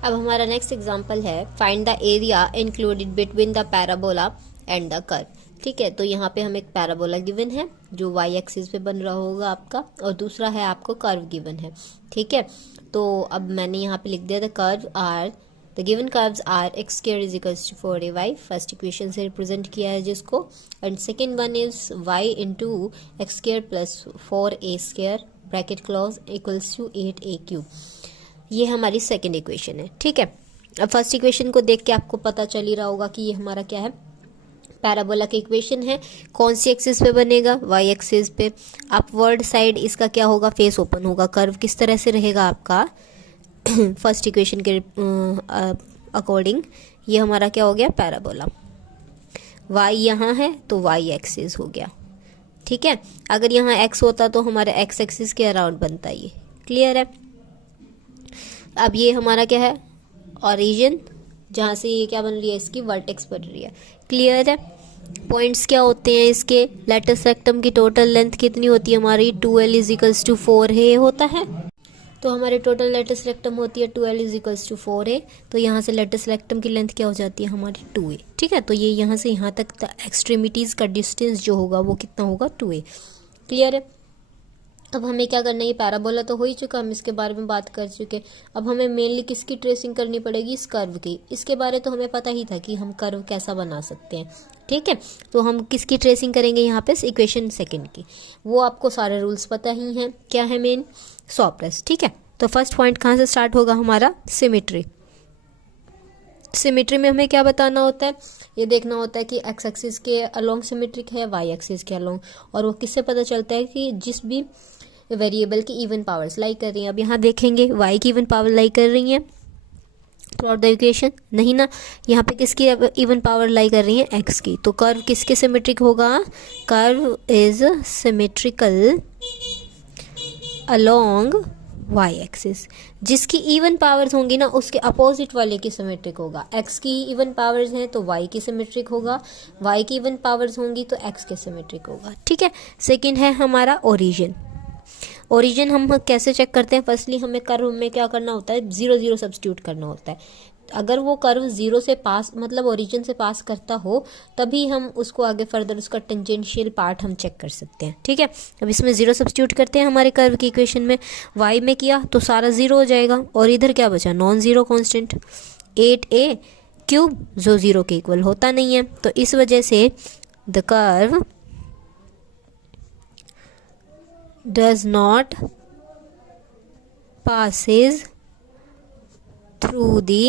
अब हमारा next example है find the area included between the parabola and the curve. ठीक है, तो यहाँ पे हमें एक पैराबोला गिवन है जो वाई एक्सिस पे बन रहा होगा आपका, और दूसरा है आपको कर्व गिवन है। ठीक है, तो अब मैंने यहाँ पे लिख दिया the given curves are X square is equals to 4ay, first equation से रिप्रेजेंट किया है जिसको, and second one is y into X square plus 4a square bracket close equals to 8a cube. ये हमारी सेकेंड इक्वेशन है। ठीक है, अब फर्स्ट इक्वेशन को देख के आपको पता चल ही रहा होगा कि ये हमारा क्या है, पैराबोला की इक्वेशन है। कौन सी एक्सिस पे बनेगा, वाई एक्सिस पे। अपवर्ड साइड इसका क्या होगा, फेस ओपन होगा। कर्व किस तरह से रहेगा आपका फर्स्ट इक्वेशन के अकॉर्डिंग, ये हमारा क्या हो गया, पैराबोला। वाई यहाँ है तो वाई एक्सिस हो गया। ठीक है, अगर यहाँ एक्स होता तो हमारे एक्स एक्सिस के अराउंड बनता ये। क्लियर है। अब ये हमारा क्या है, ओरिजिन, जहाँ से ये क्या बन रही है, इसकी वर्टेक्स बन रही है। क्लियर है। पॉइंट्स क्या होते हैं इसके, लेटस रेक्टम की टोटल लेंथ कितनी होती है हमारी, 2l is equals to 4a होता है। तो हमारे टोटल लेटस रेक्टम होती है 2l is equals to 4a। तो यहाँ से लेटस रेक्टम की लेंथ क्या हो जाती है हमारी 2a। ठीक है, तो ये यहाँ से यहाँ तक एक्सट्रीमिटीज़ का डिस्टेंस जो होगा वो कितना होगा, 2a। क्लियर है। अब हमें क्या करना है, ये पैराबोला तो हो ही चुका, हम इसके बारे में बात कर चुके। अब हमें मेनली किसकी ट्रेसिंग करनी पड़ेगी, इस कर्व की। इसके बारे तो हमें पता ही था कि हम कर्व कैसा बना सकते हैं। ठीक है, तो हम किसकी ट्रेसिंग करेंगे यहाँ पे, इक्वेशन सेकंड की। वो आपको सारे रूल्स पता ही हैं, क्या है मेन, सॉप्रेस। ठीक है, तो फर्स्ट पॉइंट कहाँ से स्टार्ट होगा हमारा, सिमेट्री। सिमेट्री में हमें क्या बताना होता है, ये देखना होता है कि एक्स एक्सिस के अलोंग सिमेट्रिक है, वाई एक्सिस के अलोंग। और वो किससे पता चलता है कि जिस भी वेरिएबल की इवन पावर्स लाई कर रही हैं। अब यहाँ देखेंगे y की इवन पावर लाई कर रही हैं प्लॉट द इक्वेशन, नहीं ना, यहाँ पे किसकी इवन पावर लाई कर रही है, x की। तो कर्व किसके सिमेट्रिक होगा, curve is symmetrical along y axis. जिसकी इवन पावर्स होंगी ना उसके अपोजिट वाले की सिमेट्रिक होगा। x की इवन पावर्स हैं तो y की सिमेट्रिक होगा, y की इवन पावर्स होंगी तो x के सिमेट्रिक होगा। ठीक है, सेकंड है हमारा ओरिजिन। ओरिजिन हम कैसे चेक करते हैं, फर्स्टली हमें कर्व में क्या करना होता है, 0 0 सब्स्टिट्यूट करना होता है। अगर वो कर्व 0 से पास, मतलब ओरिजिन से पास करता हो, तभी हम उसको आगे फर्दर उसका टेंजेंशियल पार्ट हम चेक कर सकते हैं। ठीक है, अब इसमें 0 सब्स्टिट्यूट करते हैं हमारे कर्व की इक्वेशन में, y में किया तो सारा 0 हो जाएगा, और इधर क्या बचा, non zero constant 8a cube, जो 0 के इक्वल होता नहीं है। तो इस वजह से the curve does not passes through the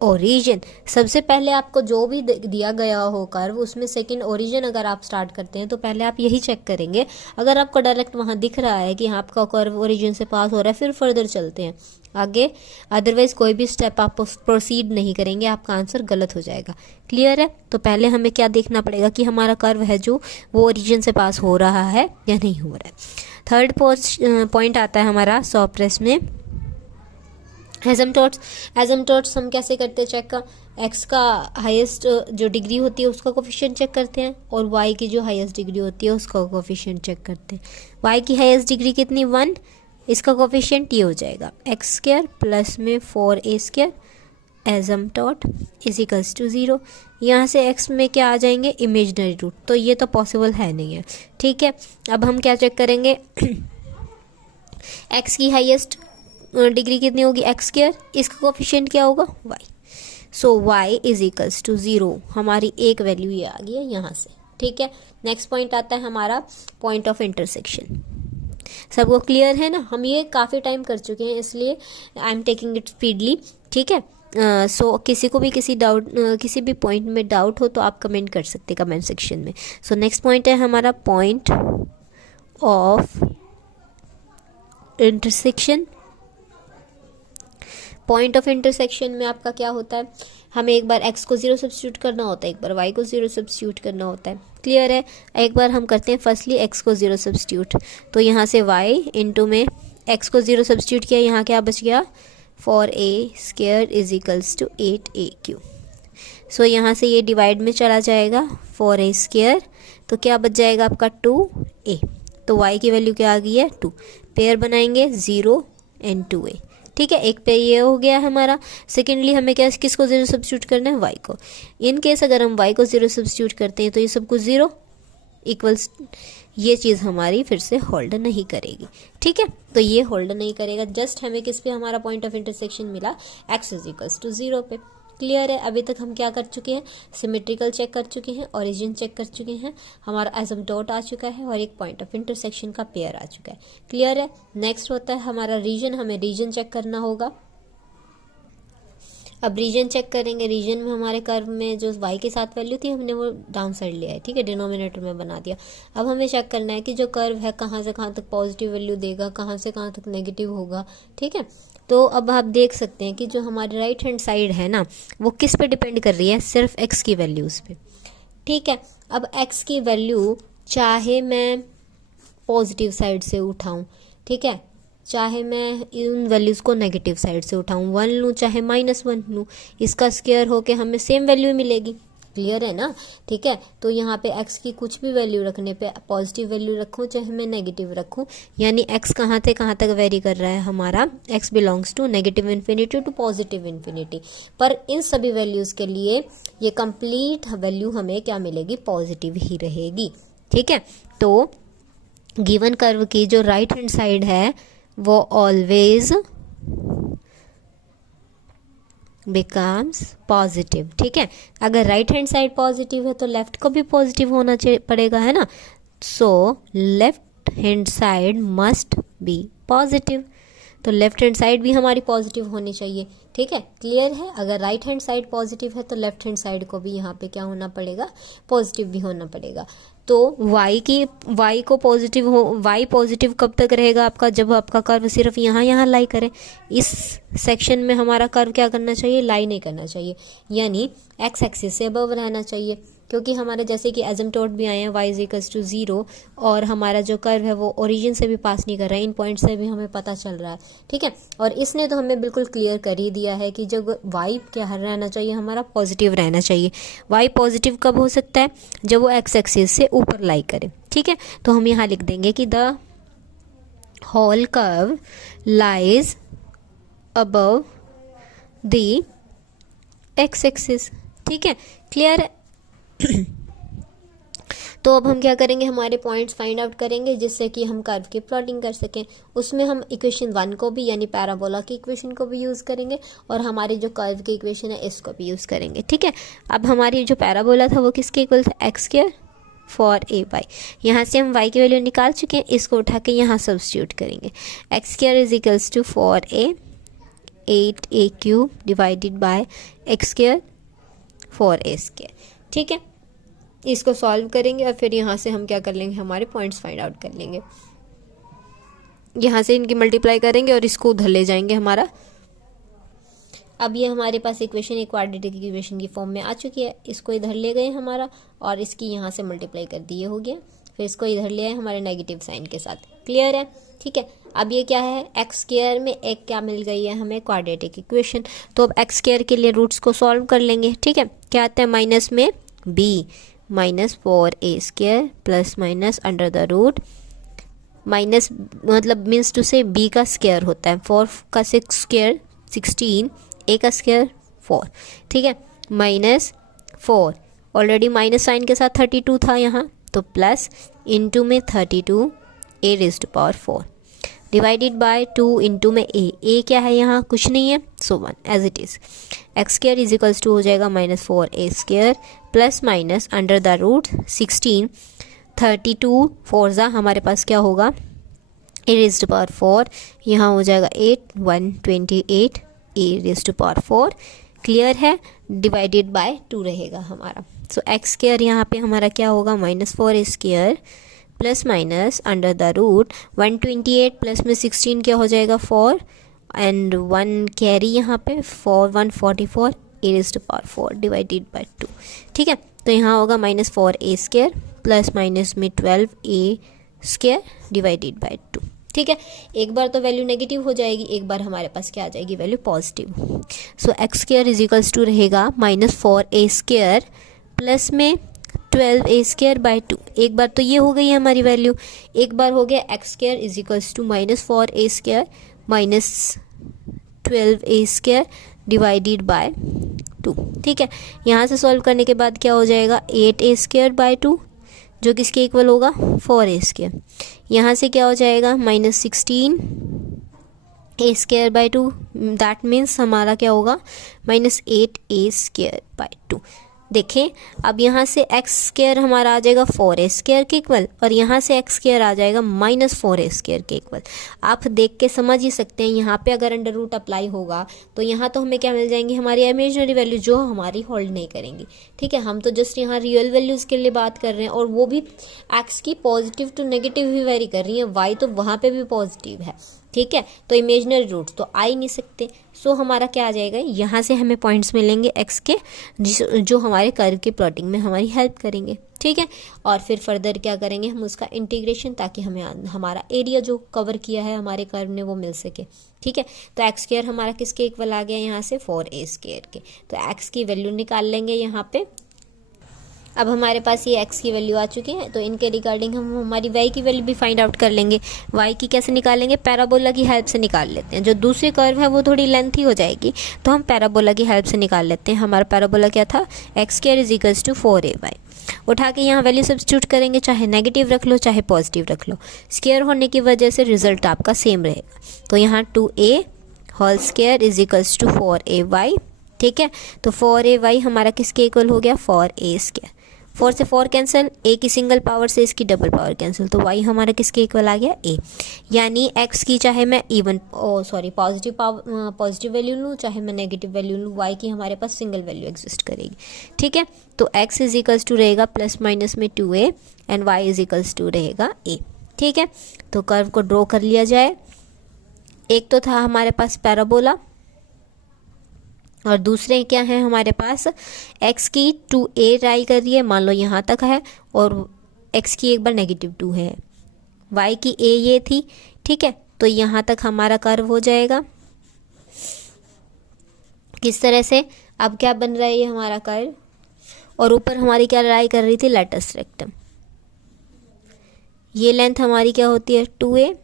origin. सबसे पहले आपको जो भी दिया गया हो कर्व, उसमें सेकंड ओरिजिन अगर आप स्टार्ट करते हैं तो पहले आप यही चेक करेंगे। अगर आपको डायरेक्ट वहाँ दिख रहा है कि आपका कर्व ओरिजिन से पास हो रहा है, फिर फर्दर चलते हैं आगे, अदरवाइज कोई भी स्टेप आप प्रोसीड नहीं करेंगे, आपका आंसर गलत हो जाएगा। क्लियर है। तो पहले हमें क्या देखना पड़ेगा कि हमारा कर्व है जो वो ओरिजिन से पास हो रहा है या नहीं हो रहा है। थर्ड पॉइंट आता है हमारा सॉप्रेस में, एजम्पटोट्स हम कैसे करते हैं चेक का, एक्स का हाईएस्ट जो डिग्री होती है उसका कोफिशिएंट चेक करते हैं, और वाई की जो हाईएस्ट डिग्री होती है उसका कोफिशिएंट चेक करते हैं। वाई की हाईएस्ट डिग्री कितनी, 1, इसका कोफिशिएंट ये हो जाएगा एक्स स्क्वायर प्लस में 4a square asymptote is equals to 0। यहाँ से x में क्या आ जाएंगे, इमेजिनरी रूट, तो ये तो पॉसिबल है नहीं है। ठीक है, अब हम क्या चेक करेंगे x की हाईएस्ट डिग्री कितनी होगी, एक्स स्क्वायर, इसका कोफिशिएंट क्या होगा, y। So y is equals to 0, हमारी एक वैल्यू ये आ गई है यहाँ से। ठीक है, नेक्स्ट पॉइंट आता है हमारा पॉइंट ऑफ इंटरसेक्शन। सबको क्लियर है ना, हम ये काफ़ी टाइम कर चुके हैं इसलिए I am taking it speedily. ठीक है, सो किसी को भी किसी भी पॉइंट में डाउट हो तो आप कमेंट कर सकते हैं कमेंट सेक्शन में। सो नेक्स्ट पॉइंट है हमारा point of intersection. Point of intersection में आपका क्या होता है, हमें एक बार x को 0 सब्स्टिट्यूट करना होता है, एक बार y को 0 सब्स्टिट्यूट करना होता है। क्लियर है। एक बार हम करते हैं फर्स्टली x को 0 सब्स्टिट्यूट, तो यहाँ से y इंटू में x को 0 सब्स्टिट्यूट किया, यहाँ क्या बच गया, 4a square is equals to 8a क्यूब। सो यहाँ से ये डिवाइड में चला जाएगा 4a स्क्वायर, तो क्या बच जाएगा आपका 2a। तो y की वैल्यू क्या आ गई है, 2। पेयर बनाएंगे 0 एंड 2a। ठीक है, एक पे ये हो गया हमारा। सेकेंडली हमें क्या किसको जीरो सब्स्टिट्यूट करना है, वाई को। इन केस अगर हम वाई को जीरो सब्स्टिट्यूट करते हैं तो ये सब कुछ जीरो इक्वल्स, ये चीज़ हमारी फिर से होल्ड नहीं करेगी। ठीक है, तो ये होल्ड नहीं करेगा। जस्ट हमें किस पे हमारा पॉइंट ऑफ इंटरसेक्शन मिला, एक्स इज इक्वल्स टू 0 पे। क्लियर है। अभी तक हम क्या कर चुके हैं, सिमेट्रिकल चेक कर चुके हैं, ओरिजिन चेक कर चुके हैं, हमारा एसिम्पटोट आ चुका है और एक पॉइंट ऑफ इंटरसेक्शन का पेयर आ चुका है। क्लियर है। नेक्स्ट होता है हमारा रीजन, हमें रीजन चेक करना होगा। अब रीजन चेक करेंगे। रीजन में हमारे कर्व में जो y के साथ वैल्यू थी हमने वो डाउन साइड लिया है, ठीक है, डिनोमिनेटर में बना दिया। अब हमें चेक करना है कि जो कर्व है कहाँ से कहाँ तक पॉजिटिव वैल्यू देगा, कहाँ से कहाँ तक नेगेटिव होगा। ठीक है, तो अब आप देख सकते हैं कि जो हमारी राइट हैंड साइड है ना, वो किस पे डिपेंड कर रही है, सिर्फ x की वैल्यूज़ पे। ठीक है, अब x की वैल्यू चाहे मैं पॉजिटिव साइड से उठाऊं, ठीक है, चाहे मैं इन वैल्यूज़ को नेगेटिव साइड से उठाऊं, 1 लूँ चाहे -1 लूँ, इसका स्क्वायर होके हमें सेम वैल्यू मिलेगी। क्लियर है ना। ठीक है, तो यहाँ पे x की कुछ भी वैल्यू रखने पे पॉजिटिव वैल्यू रखूँ चाहे मैं नेगेटिव रखूँ, यानी x कहाँ से कहाँ तक वेरी कर रहा है हमारा, x belongs to negative infinity to positive infinity. पर इन सभी वैल्यूज़ के लिए ये कंप्लीट वैल्यू हमें क्या मिलेगी, पॉजिटिव ही रहेगी। ठीक है, तो गिवन कर्व की जो राइट हैंड साइड है वो ऑलवेज बिकम्स पॉजिटिव। ठीक है, अगर राइट हैंड साइड पॉजिटिव है तो लेफ्ट को भी पॉजिटिव होना पड़ेगा, है ना। So left hand side must be positive, तो लेफ्ट हैंड साइड भी हमारी पॉजिटिव होनी चाहिए। ठीक है, क्लियर है। अगर राइट हैंड साइड पॉजिटिव है तो लेफ्ट हैंड साइड को भी यहाँ पे क्या होना पड़ेगा, पॉजिटिव भी होना पड़ेगा। तो y को पॉजिटिव हो, y पॉजिटिव कब तक रहेगा आपका, जब आपका कर्व सिर्फ यहाँ लाई करे। इस सेक्शन में हमारा कर्व क्या करना चाहिए, लाई नहीं करना चाहिए, यानी x एक्सिस से अबव रहना चाहिए, क्योंकि हमारे जैसे कि एसिम्पटोट भी आए हैं y इज इक्वल्स टू 0 और हमारा जो कर्व है वो ओरिजिन से भी पास नहीं कर रहा है, इन पॉइंट से भी हमें पता चल रहा है। ठीक है, और इसने तो हमें बिल्कुल क्लियर कर ही दिया है कि जब y क्या रहना चाहिए, हमारा पॉजिटिव रहना चाहिए। y पॉजिटिव कब हो सकता है, जब वो x एक्सिस से ऊपर लाई करे। ठीक है, तो हम यहाँ लिख देंगे कि the whole curve lies above the x axis. ठीक है, क्लियर है। तो अब हम क्या करेंगे, हमारे पॉइंट्स फाइंड आउट करेंगे जिससे कि हम कर्व की प्लॉटिंग कर सकें। उसमें हम इक्वेशन 1 को भी यानी पैराबोला की इक्वेशन को भी यूज़ करेंगे और हमारी जो कर्व की इक्वेशन है इसको भी यूज़ करेंगे। ठीक है, अब हमारी जो पैराबोला था वो किसके इक्वल था, X square four A Y. यहाँ से हम y की वैल्यू निकाल चुके हैं, इसको उठा के यहाँ सब्स्टिट्यूट करेंगे। X square is equals to four A 8a³ divided by X square four A square. ठीक है, इसको सॉल्व करेंगे और फिर यहाँ से हम क्या कर लेंगे, हमारे पॉइंट्स फाइंड आउट कर लेंगे। यहाँ से इनकी मल्टीप्लाई करेंगे और इसको उधर ले जाएंगे हमारा। अब ये हमारे पास इक्वेशन एक क्वाड्रेटिक इक्वेशन की फॉर्म में आ चुकी है, इसको इधर ले गए हमारा और इसकी यहाँ से मल्टीप्लाई कर दिए हो गया, फिर इसको इधर ले आए हमारे नेगेटिव साइन के साथ। क्लियर है। ठीक है, अब ये क्या है, एक्स स्क्वायर में एक क्या मिल गई है हमें, क्वाड्रेटिक इक्वेशन। तो अब एक्स स्क्वायर के लिए रूट्स को सॉल्व कर लेंगे। ठीक है, क्या आता है, माइनस में b -4a² plus minus under the root, minus मतलब मीन्स टू से b का स्क्वायर होता है, 4 का 6 स्क्वायर 16, a का स्क्वायर 4। ठीक है, -4 ऑलरेडी माइनस साइन के साथ 32 था यहाँ, तो प्लस इंटू में 32 a⁴ डिवाइडेड बाय 2 इंटू में a क्या है यहाँ, कुछ नहीं है, so 1 as it is. X square is equals to हो जाएगा -4a² plus minus under the root 16, 32 4 हमारे पास क्या होगा, a⁴, यहाँ हो जाएगा 8 128 a⁴। क्लियर है, डिवाइडेड बाय 2 रहेगा हमारा। सो एक्स स्क्वायर यहाँ पे हमारा क्या होगा, -4a² plus minus under the root 128 plus में 16 क्या हो जाएगा 4 एंड 1 कैरी यहाँ पे 4 144 a⁴ डिवाइडेड बाय 2। ठीक है, तो यहाँ होगा -4a² प्लस माइनस में 12a² डिवाइडेड बाय 2। ठीक है, एक बार तो वैल्यू नेगेटिव हो जाएगी, एक बार हमारे पास क्या आ जाएगी, value positive. So X square is equals to रहेगा -4a² प्लस में 12a² बाय 2। एक बार तो ये हो गई है हमारी वैल्यू, एक बार हो गया X square is equals to -4a² minus 12a² divided by 2। ठीक है, यहाँ से सॉल्व करने के बाद क्या हो जाएगा 8a² बाय 2 जो किसके इक्वल होगा 4a²। यहाँ से क्या हो जाएगा -16a² बाय 2, दैट मीन्स हमारा क्या होगा -8a² बाय 2। देखें अब यहाँ से x² हमारा आ जाएगा 4a² के इक्वल और यहाँ से x² आ जाएगा -4a² के इक्वल। आप देख के समझ ही सकते हैं यहाँ पे अगर अंडर रूट अप्लाई होगा तो यहाँ तो हमें क्या मिल जाएंगी हमारी इमेजिनरी वैल्यू जो हमारी होल्ड नहीं करेंगी। ठीक है, हम तो जस्ट यहाँ रियल वैल्यूज़ के लिए बात कर रहे हैं और वो भी x की पॉजिटिव टू नेगेटिव ही वेरी कर रही है, y तो वहाँ पे भी पॉजिटिव है। ठीक है, तो इमेजिनरी रूट्स तो आ ही नहीं सकते। सो हमारा क्या आ जाएगा यहाँ से हमें पॉइंट्स मिलेंगे x के जो हमारे कर्व की प्लॉटिंग में हमारी हेल्प करेंगे। ठीक है, और फिर फर्दर क्या करेंगे हम उसका इंटीग्रेशन ताकि हमें हमारा एरिया जो कवर किया है हमारे कर्व ने वो मिल सके। ठीक है, तो x² हमारा किसके इक्वल आ गया यहाँ से 4a² के, तो x की वैल्यू निकाल लेंगे यहाँ पे। अब हमारे पास ये x की वैल्यू आ चुकी है तो इनके रिगार्डिंग हम हमारी y की वैल्यू भी फाइंड आउट कर लेंगे। y की कैसे निकालेंगे, पैराबोला की हेल्प से निकाल लेते हैं। जो दूसरी कर्व है वो थोड़ी लेंथी हो जाएगी तो हम पैराबोला की हेल्प से निकाल लेते हैं। हमारा पैराबोला क्या था x² = 4ay। उठा के यहाँ वैल्यू सब्स्टिट्यूट करेंगे, चाहे नेगेटिव रख लो चाहे पॉजिटिव रख लो, स्क्वायर होने की वजह से रिजल्ट आपका सेम रहेगा। तो यहाँ 2a² = 4ay। ठीक है, तो 4ay हमारा किसके इक्वल हो गया 4a²। 4 से 4 कैंसिल, a की सिंगल पावर से इसकी डबल पावर कैंसिल, तो y हमारा किसके इक्वल आ गया a। यानी x की चाहे मैं पॉजिटिव वैल्यू लूँ चाहे मैं नेगेटिव वैल्यू लूँ, y की हमारे पास सिंगल वैल्यू एग्जिस्ट करेगी। ठीक है, तो x = रहेगा प्लस माइनस में 2a एंड y = रहेगा a। ठीक है, तो कर्व को ड्रॉ कर लिया जाए। एक तो था हमारे पास पैराबोला और दूसरे क्या है हमारे पास x की 2a राई कर रही है, मान लो यहाँ तक है, और x की एक बार -2 है, y की a ये थी। ठीक है, तो यहाँ तक हमारा कर्व हो जाएगा किस तरह से। अब क्या बन रहा है ये हमारा कर्व, और ऊपर हमारी क्या राई कर रही थी लेटस रेक्टम। ये लेंथ हमारी क्या होती है 2a,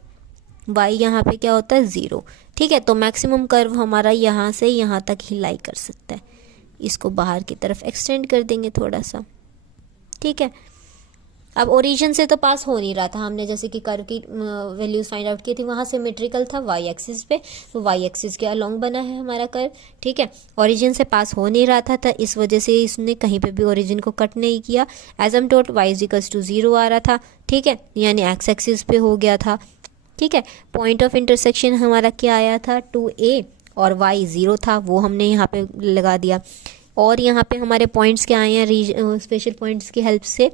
y यहाँ पे क्या होता है 0। ठीक है, तो मैक्सिमम कर्व हमारा यहाँ से यहाँ तक ही लाई कर सकता है। इसको बाहर की तरफ एक्सटेंड कर देंगे थोड़ा सा। ठीक है, अब ओरिजिन से तो पास हो नहीं रहा था, हमने जैसे कि कर्व की वैल्यूज फाइंड आउट की थी, वहाँ सिमेट्रिकल था y एक्सिस पे, तो y एक्सिस के अलोंग बना है हमारा कर्व। ठीक है, ओरिजिन से पास हो नहीं रहा था इस वजह से इसने कहीं पे भी ओरिजिन को कट नहीं किया। एजम्प्टोट y = 0 आ रहा था। ठीक है, यानी x एक्सिस पे हो गया था। ठीक है, पॉइंट ऑफ इंटरसेक्शन हमारा क्या आया था 2a और y 0 था, वो हमने यहाँ पे लगा दिया। और यहाँ पे हमारे पॉइंट्स क्या आए हैं स्पेशल पॉइंट्स की हेल्प से।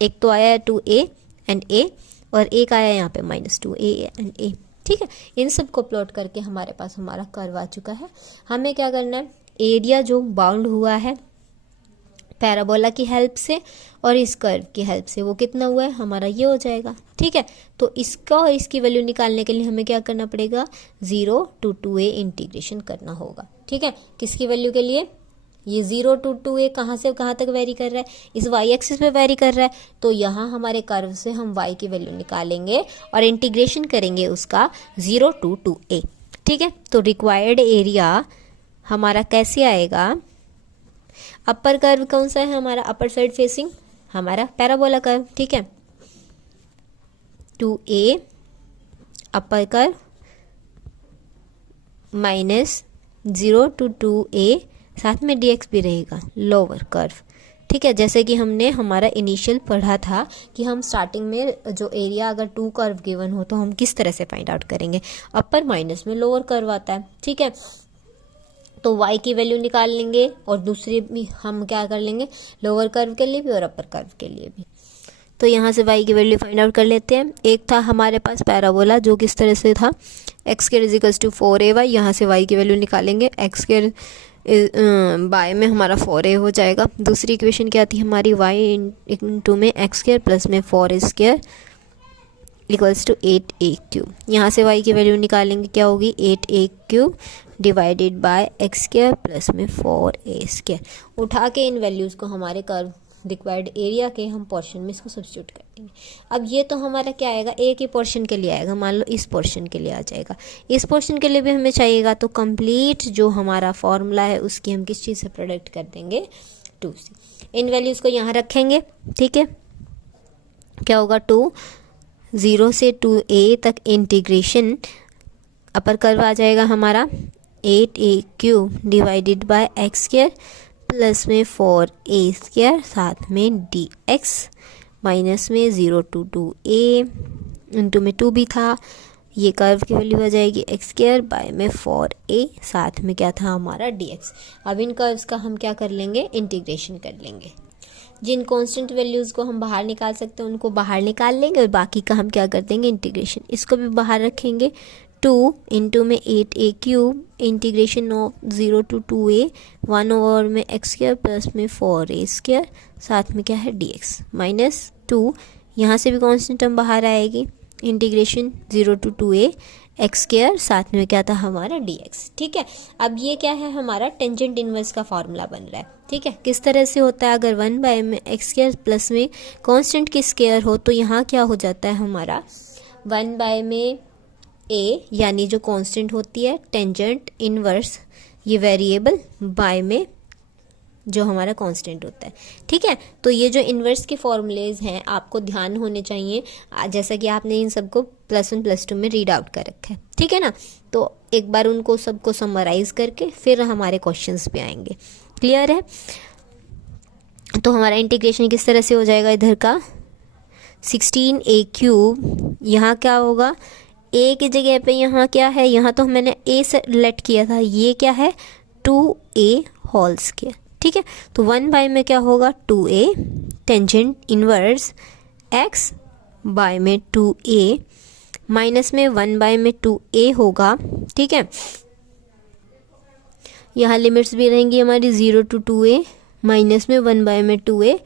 एक तो आया है 2a एंड a और एक आया यहाँ पे -2a एंड a। ठीक है, इन सब को प्लॉट करके हमारे पास हमारा कर्व आ चुका है। हमें क्या करना है, एरिया जो बाउंड हुआ है पैराबोला की हेल्प से और इस कर्व की हेल्प से वो कितना हुआ है हमारा ये हो जाएगा। ठीक है, तो इसका और इसकी वैल्यू निकालने के लिए हमें क्या करना पड़ेगा 0 to 2a इंटीग्रेशन करना होगा। ठीक है, किसकी वैल्यू के लिए, ये 0 to 2a कहाँ से कहाँ तक वेरी कर रहा है, इस y एक्सिस पे वेरी कर रहा है, तो यहाँ हमारे कर्व से हम y की वैल्यू निकालेंगे और इंटीग्रेशन करेंगे उसका 0 to 2a। ठीक है, तो रिक्वायर्ड एरिया हमारा कैसे आएगा, अपर कर्व कौन सा है हमारा, अपर साइड फेसिंग हमारा पैराबोला कर्व। ठीक है, 2a upper curve -0 to 2a, साथ में dx भी रहेगा लोअर कर्व। ठीक है, जैसे कि हमने हमारा इनिशियल पढ़ा था कि हम स्टार्टिंग में जो एरिया अगर 2 कर्व गिवन हो तो हम किस तरह से फाइंड आउट करेंगे, अपर माइनस में लोअर कर्व आता है। ठीक है, तो y की वैल्यू निकाल लेंगे और दूसरी भी हम क्या कर लेंगे लोअर कर्व के लिए भी और अपर कर्व के लिए भी। तो यहाँ से y की वैल्यू फाइंड आउट कर लेते हैं। एक था हमारे पास पैराबोला जो किस तरह से था x² = 4ay, यहाँ से y की वैल्यू निकालेंगे, x² बाय में हमारा 4a हो जाएगा। दूसरी इक्वेशन क्या थी हमारी y इंटू में x² प्लस में 4a² = 8a³। यहाँ से y की वैल्यू निकालेंगे, क्या होगी 8a³ divided bye x² plus में 4a²। उठा के इन वैल्यूज़ को हमारे कर्व रिक्वायर्ड एरिया के हम पोर्शन में इसको सब्स्टिट्यूट करेंगे। देंगे। अब ये तो हमारा क्या आएगा, एक ही पोर्शन के लिए आएगा, मान लो इस पोर्शन के लिए आ जाएगा। इस पोर्शन के लिए भी हमें चाहिएगा, तो कंप्लीट जो हमारा फॉर्मूला है उसकी हम किस चीज़ से प्रोडक्ट कर देंगे, 2 से। इन वैल्यूज़ को यहाँ रखेंगे, ठीक है। क्या होगा, 2 0 से 2a तक इंटीग्रेशन, अपर कर्व आ जाएगा हमारा 8a³ divided by X square plus में 4a स्क्वायर साथ में dx माइनस में 0 to 2a इंटू में 2 भी था, ये कर्व की वैल्यू आ जाएगी एक्स स्क्वायर बाय में 4a साथ में क्या था हमारा dx। अब इन कर्व्स का हम क्या कर लेंगे, इंटीग्रेशन कर लेंगे। जिन कांस्टेंट वैल्यूज़ को हम बाहर निकाल सकते हैं उनको बाहर निकाल लेंगे और बाकी का हम क्या कर देंगे, इंटीग्रेशन। इसको भी बाहर रखेंगे, 2 इंटू में 8a³ integration of 0 to 2a 1 over में एक्स स्क्वायर प्लस में 4a स्क्वायर साथ में क्या है dx माइनस 2, यहाँ से भी कांस्टेंट टर्म बाहर आएगी, integration 0 to 2a x square साथ में क्या था हमारा dx, ठीक है। अब ये क्या है, हमारा टेंजेंट इनवर्स का फॉर्मूला बन रहा है, ठीक है। किस तरह से होता है, अगर 1 बाय में एक्स स्क्वायर प्लस में कांस्टेंट की स्क्वायर हो तो यहाँ क्या हो जाता है हमारा 1 बाय में a यानी जो कांस्टेंट होती है, टेंजेंट इनवर्स ये वेरिएबल बाय में जो हमारा कांस्टेंट होता है, ठीक है। तो ये जो इन्वर्स के फॉर्मूलेज हैं आपको ध्यान होने चाहिए, जैसा कि आपने इन सबको +1 +2 में रीड आउट कर रखा है, ठीक है ना। तो एक बार उनको सबको समराइज करके फिर हमारे क्वेश्चंस पे आएंगे, क्लियर है। तो हमारा इंटीग्रेशन किस तरह से हो जाएगा, इधर का 16a³, यहाँ क्या होगा, a की जगह पे यहाँ क्या है, यहाँ तो मैंने a से लेट किया था, ये क्या है 2a होल स्क्वायर, ठीक है। तो 1 बाय में क्या होगा 2a tangent inverse x bye में 2a माइनस में 1 बाय में 2a होगा, ठीक है। यहाँ लिमिट्स भी रहेंगी हमारी 0 to 2a माइनस में 1 बाय में 2a।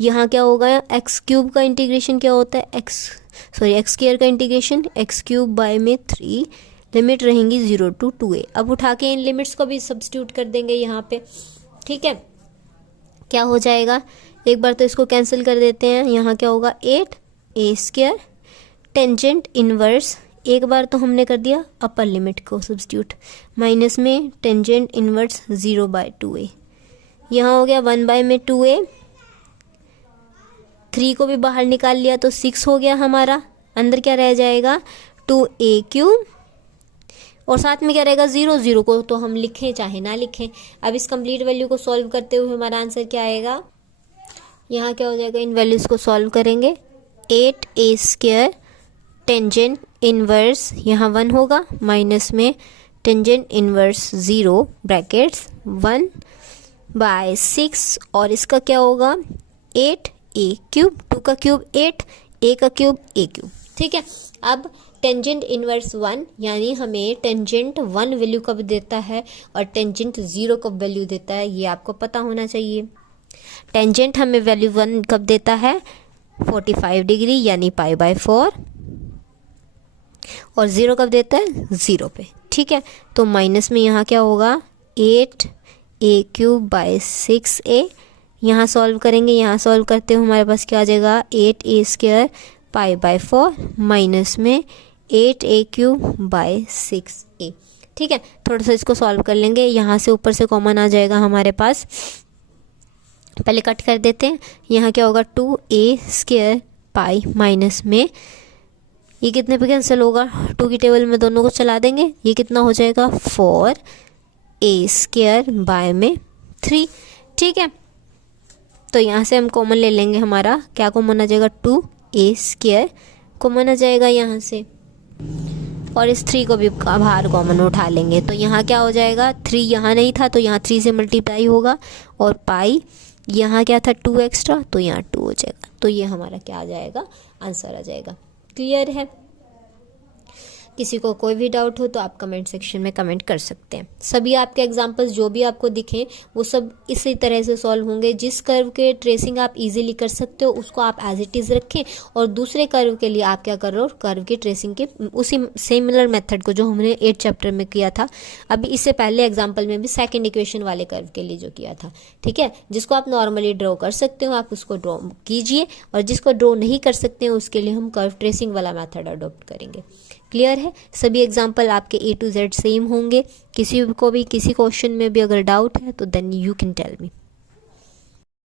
यहाँ क्या होगा, x³ का इंटीग्रेशन क्या होता है, एक्स स्क्वायर का इंटीग्रेशन x³ बाय में 3, लिमिट रहेंगी 0 to 2a। अब उठा के इन लिमिट्स को भी सब्स्टिट्यूट कर देंगे यहाँ पे, ठीक है। क्या हो जाएगा, एक बार तो इसको कैंसिल कर देते हैं, यहाँ क्या होगा 8a² टेंजेंट इनवर्स, एक बार तो हमने कर दिया अपर लिमिट को सब्स्टिट्यूट, माइनस में टेंजेंट इनवर्स 0 बाय 2a, यहाँ हो गया 1 बाय में 2a, 3 को भी बाहर निकाल लिया तो 6 हो गया हमारा, अंदर क्या रह जाएगा 2a³ और साथ में क्या रहेगा 0, 0 को तो हम लिखें चाहे ना लिखें। अब इस कंप्लीट वैल्यू को सॉल्व करते हुए हमारा आंसर क्या आएगा, यहाँ क्या हो जाएगा, इन वैल्यूज़ को सॉल्व करेंगे 8a² टेंजेंट इनवर्स यहाँ 1 होगा माइनस में टेंजेंट इनवर्स 0 ब्रैकेट्स 1 बाय 6 और इसका क्या होगा 8a³, 2 का क्यूब 8, a का क्यूब a³, ठीक है। अब टेंजेंट इनवर्स 1 यानी हमें टेंजेंट 1 वैल्यू कब देता है और टेंजेंट 0 कब वैल्यू देता है, ये आपको पता होना चाहिए। टेंजेंट हमें वैल्यू 1 कब देता है 45 डिग्री यानी π/4 और 0 कब देता है 0 पे, ठीक है। तो माइनस में यहाँ क्या होगा 8a³ बाय 6a, यहाँ सॉल्व करेंगे, यहाँ सॉल्व करते हुए हमारे पास क्या आ जाएगा 8a² π/4 माइनस में 8a³ बाय 6a, ठीक है। थोड़ा सा इसको सॉल्व कर लेंगे, यहाँ से ऊपर से कॉमन आ जाएगा हमारे पास, पहले कट कर देते हैं। यहाँ क्या होगा 2a² पाई माइनस में ये कितने पे कैंसिल होगा, 2 की टेबल में दोनों को चला देंगे, ये कितना हो जाएगा 4a² बाय में 3, ठीक है। तो यहाँ से हम कॉमन ले लेंगे, हमारा क्या कॉमन आ जाएगा 2a² कॉमन आ जाएगा यहाँ से, और इस 3 को भी बाहर कॉमन उठा लेंगे। तो यहाँ क्या हो जाएगा 3 यहाँ नहीं था तो यहाँ 3 से मल्टीप्लाई होगा और पाई यहाँ क्या था 2 एक्स्ट्रा तो यहाँ 2 हो जाएगा। तो ये हमारा क्या आ जाएगा आंसर आ जाएगा, क्लियर है। किसी को कोई भी डाउट हो तो आप कमेंट सेक्शन में कमेंट कर सकते हैं। सभी आपके एग्जांपल्स जो भी आपको दिखें वो सब इसी तरह से सॉल्व होंगे। जिस कर्व के ट्रेसिंग आप इजीली कर सकते हो उसको आप एज इट इज़ रखें, और दूसरे कर्व के लिए आप क्या कर रहे हो, कर्व की ट्रेसिंग के उसी सिमिलर मेथड को जो हमने 8 चैप्टर में किया था, अभी इससे पहले एग्जाम्पल में भी सेकेंड इक्वेशन वाले कर्व के लिए जो किया था, ठीक है। जिसको आप नॉर्मली ड्रॉ कर सकते हो आप उसको ड्रॉ कीजिए, और जिसको ड्रॉ नहीं कर सकते हैं उसके लिए हम कर्व ट्रेसिंग वाला मेथड अडॉप्ट करेंगे। क्लियर है? सभी एग्जाम्पल आपके A to Z सेम होंगे। किसी को भी किसी क्वेश्चन में भी अगर डाउट है तो then you can tell me.